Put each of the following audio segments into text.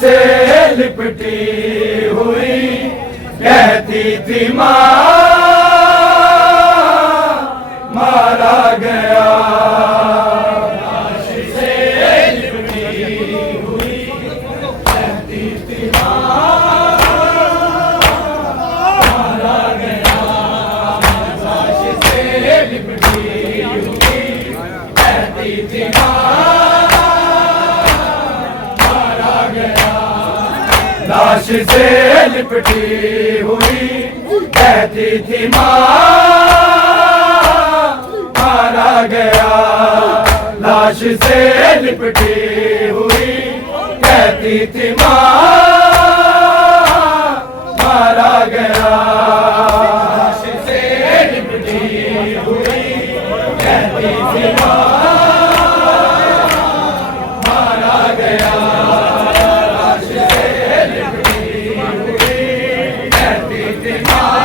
से लिपटी हुई कहती थी माँ मारा गया। लाश से लिपटी हुई कहती थी माँ मारा गया। लाश से लिपटी हुई कहती थी माँ मारा गया। लाश से लिपटी हुई कहती थी माँ मारा गया। लाश से लिपटी हुई कहती थी माँ मारा गया। लाश से लिपटी हुई कहती थी माँ मारा गया। लाश से लिपटी हुई कहती थी माँ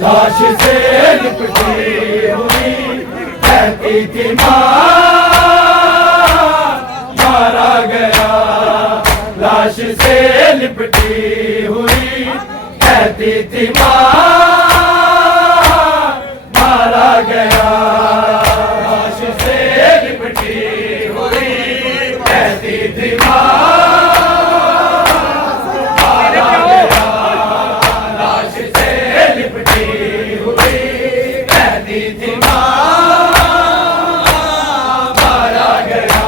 लाश से लिपटी हुई कहती थी माँ मारा गया। लाश से लिपटी हुई कहती थी माँ मारा गया। लाश से लिपटी हुई कहती थी माँ मारा गया। लाश से लिपटी हुई कहती थी माँ मारा गया।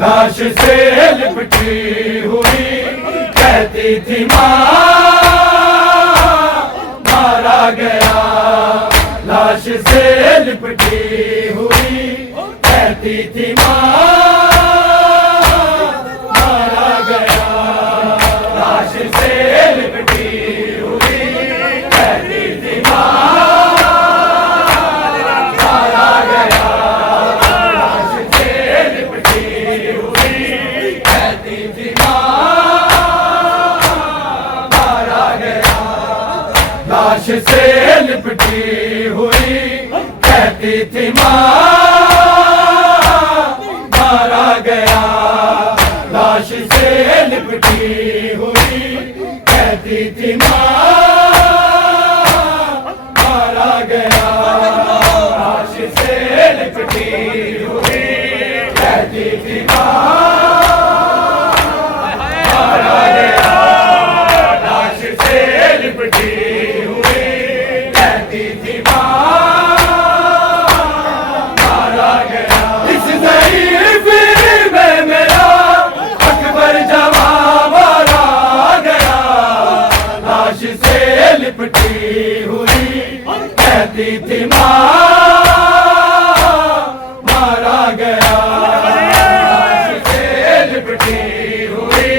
लाश से लिपटी हुई कहती थी माँ मारा गया। लाश से लिपटी हुई कहती थी माँ मारा गया। लाश से लिपटी हुई कहती थी माँ मारा गया। लाश से लिपटी हुई कहती थी माँ मारा गया। लाश से लिपटी हुई कहती थी माँ मारा गया। लाश से लिपटी हुई कहती थी माँ मारा गया। लाश से लिपटी हुई कहती थी माँ मारा गया। लाश से लिपटी हुई कहती थी माँ मारा गया। इस ज़ईफ़ में मेरा अकबर जवां मारा गया। लाश से लिपटी हुई कहती थी माँ मारा गया। लाश से लिपटी हुई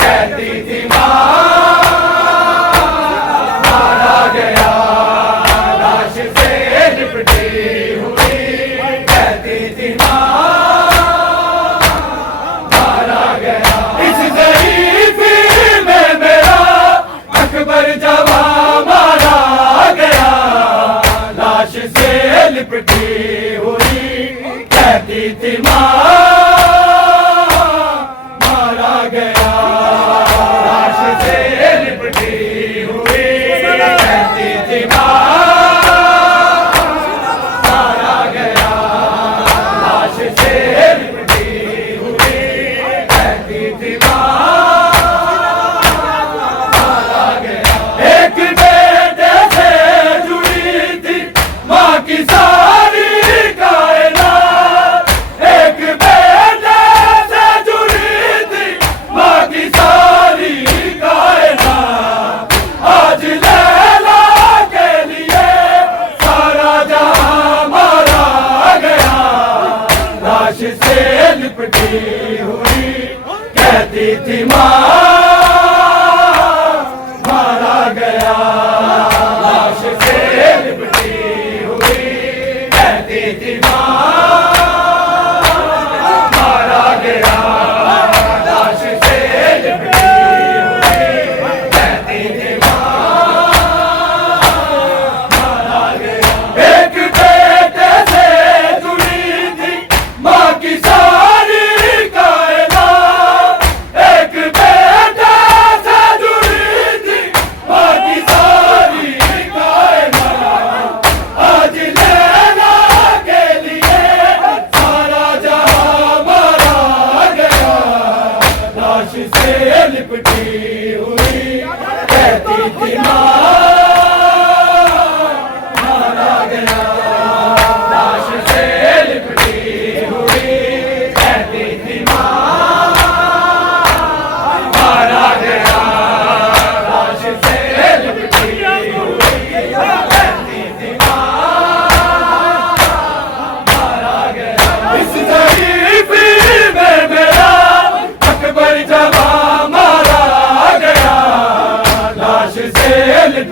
कहती थी माँ मारा गया। लाश से लिपटी हुई कहती थी माँ मारा गया। इस ज़ईफ़ में मेरा अकबर जवां मारा गया। लाश से लिपटी हुई कहती थी माँ मारा गया। लाश से लिपटी हुई कहती थी माँ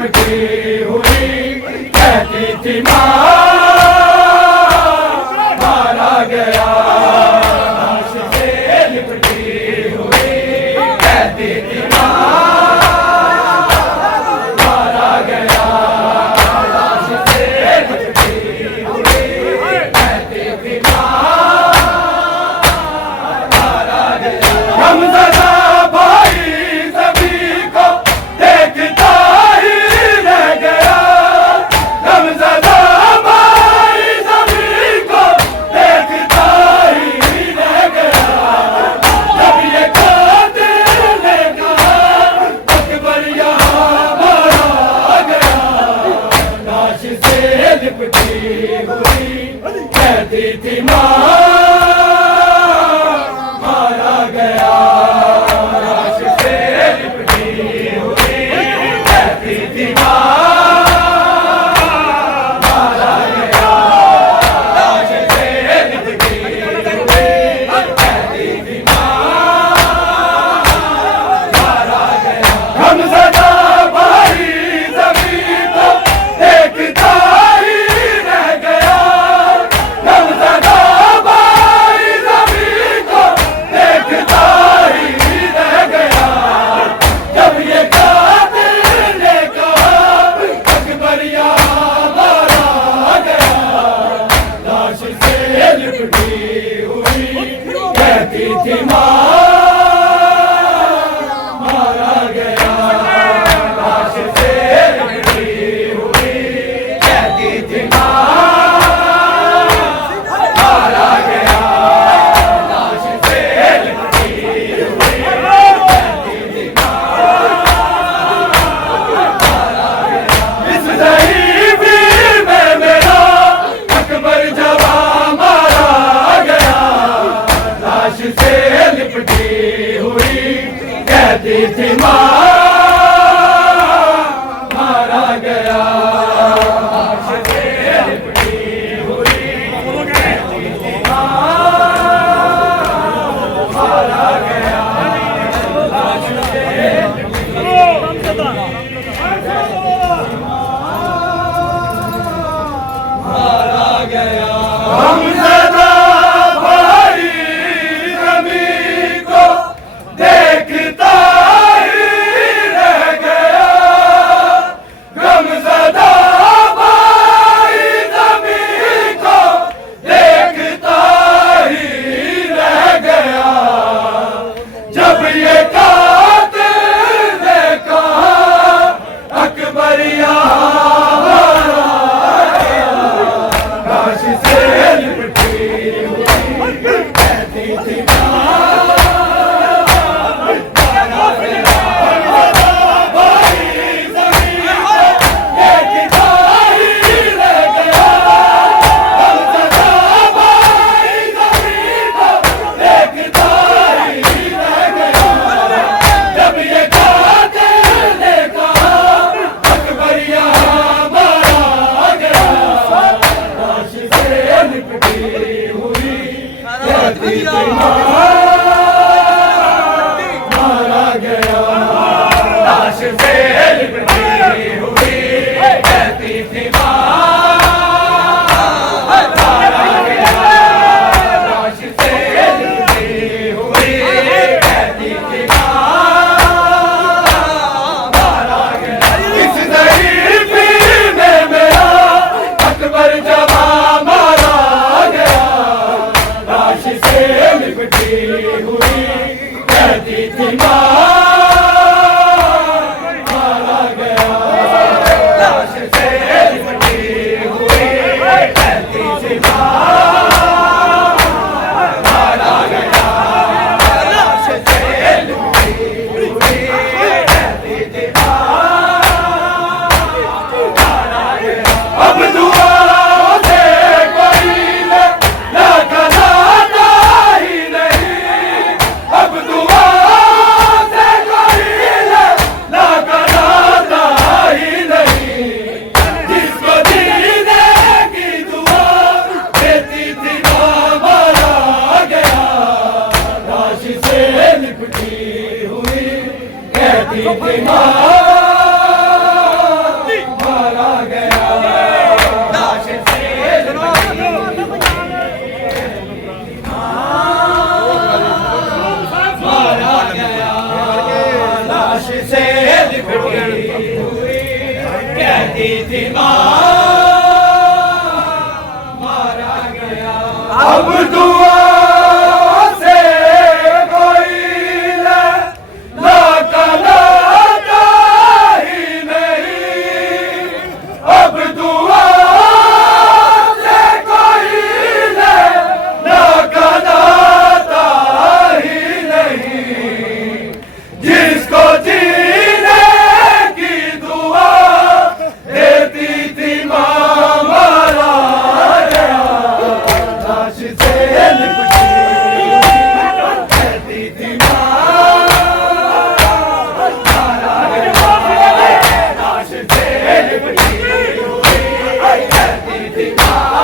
लिपटी हुई कहती थी माँ मारा गया, लाश से लिपटी हुई कहती थी माँ मारा गया, लाश से लिपटी हुई कहती थी माँ मारा गया। गमज़दा भाई सभी को देखता ही रह गया, गमज़दा भाई सभी को देखता ही रह गया। जब ये कातिल ने कहा अकबर यहाँ मारा गया, लाश से लिपटी हुई कहती थी माँ मारा गया, लाश से लिपटी हुई कहती थी माँ मारा गया, लाश से लिपटी हुई कहती थी माँ मारा गया। गमज़दा भाई सभी को देखता ही रह गया, गमज़दा भाई सभी को देखता ही रह गया। जब ये कातिल ने कहा अकबर यहाँ मारा गया, लाश से लिपटी हुई कहती थी माँ मारा गया, लाश से लिपटी हुई कहती थी माँ मारा गया, लाश से लिपटी हुई कहती थी माँ मारा गया। इस ज़हीफ़ी में मेरा अकबर जवां मारा गया, लाश से लिपटी हुई कहती थी माँ मारा गया, लाश से लिपटी हुई कहती थी माँ मारा गया, लाश से मारा गया। गमज़दा भाई ज़मीं को देखता ही रह गया, गमज़दा भाई ज़मीं को देखता ही रह गया। जब ये कातिल ने कहा अकबर यहाँ मारा गया, लाश से लिपटी कहती थी माँ मारा गया। अब दुआ से कोई लाता ही नहीं, अब दुआ से कोई लाता ही नहीं। जिसको जीने की दुआ देती थी माँ मारा गया। लाश से लिपटी कहती थी माँ मारा गया। लाश से लिपटी कहती थी माँ